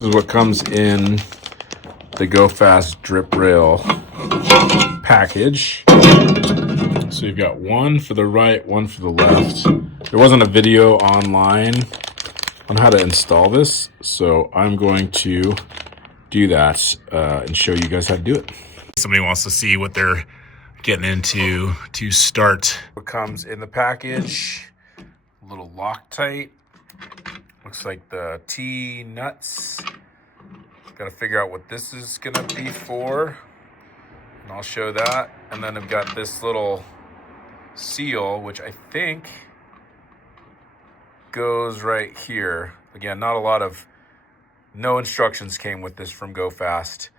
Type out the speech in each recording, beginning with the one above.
This is what comes in the GoFast drip rail package. So you've got one for the right, one for the left. There wasn't a video online on how to install this, so I'm going to do that and show you guys how to do it. Somebody wants to see what they're getting into to start. What comes in the package, a little Loctite. Looks like the T-nuts. Got to figure out what this is going to be for, and I'll show that. And then I've got this little seal, which I think goes right here. Again, no instructions came with this from GoFast.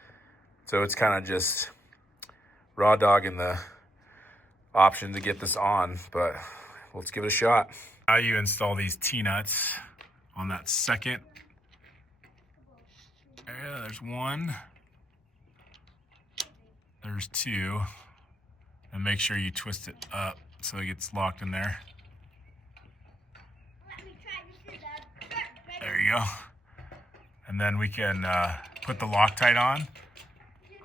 So it's kind of just raw dogging the option to get this on, but let's give it a shot. How you install these T-nuts on that second. There's one. There's two. And make sure you twist it up so it gets locked in there. There you go. And then we can put the Loctite on,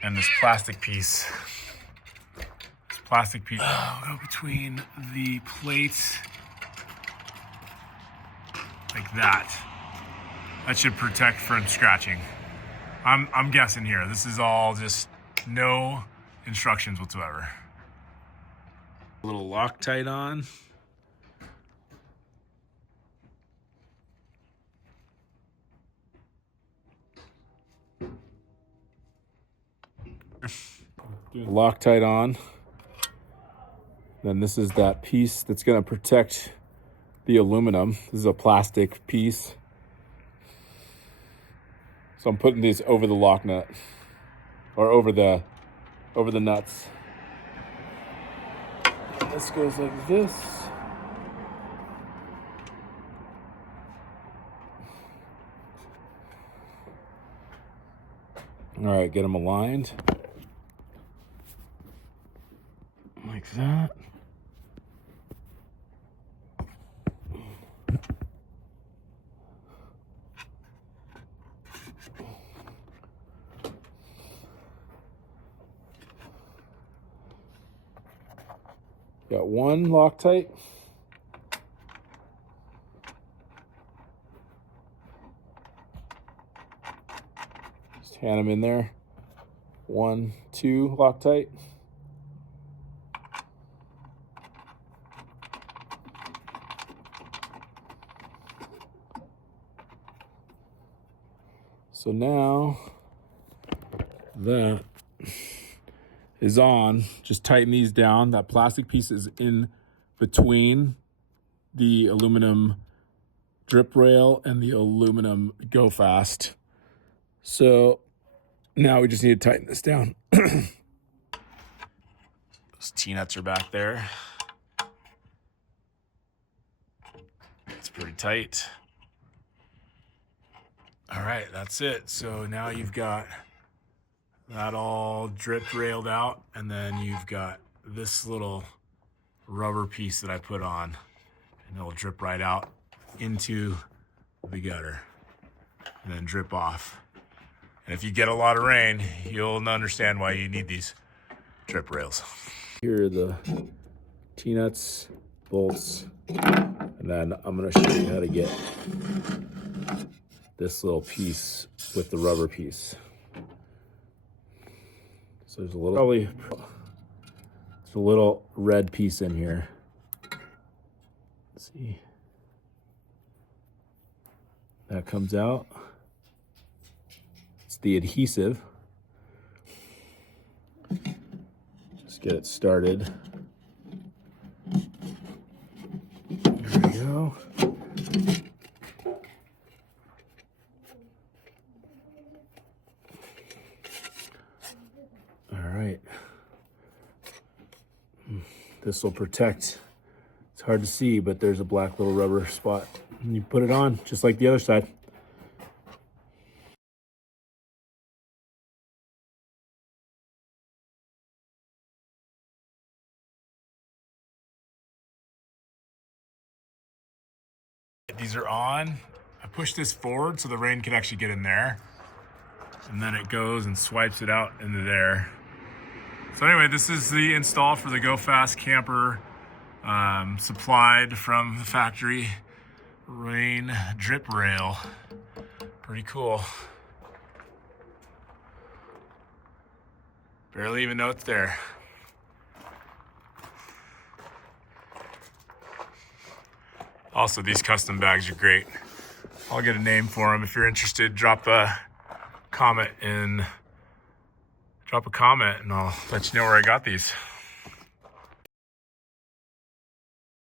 and this plastic piece. Will go between the plates like that. That should protect from scratching. I'm guessing here. This is all just no instructions whatsoever. A little Loctite on. Loctite on. Then this is that piece that's going to protect the aluminum. This is a plastic piece. So I'm putting these over the lock nut, or over the nuts. This goes like this. All right, get them aligned like that. Got one Loctite. Just hand them in there. 1, 2 Loctite. So now that is on, just tighten these down. That plastic piece is in between the aluminum drip rail and the aluminum GoFast. So now we just need to tighten this down. Those T-nuts are back there. It's pretty tight. All right, that's it. So now you've got that all drip railed out, and then you've got this little rubber piece that I put on, and it'll drip right out into the gutter and then drip off. And if you get a lot of rain, you'll understand why you need these drip rails. Here are the T-nuts, bolts, and then I'm gonna show you how to get this little piece with the rubber piece. So there's a little red piece in here. Let's see. That comes out. It's the adhesive. Just get it started. There we go. All right. This will protect. It's hard to see, but there's a black little rubber spot. And you put it on just like the other side. These are on. I push this forward so the rain can actually get in there. And then it goes and swipes it out into there. So anyway, this is the install for the GoFast Camper, supplied from the factory. Rain drip rail. Pretty cool. Barely even know it's there. Also, these custom bags are great. I'll get a name for them. If you're interested, drop a comment and I'll let you know where I got these.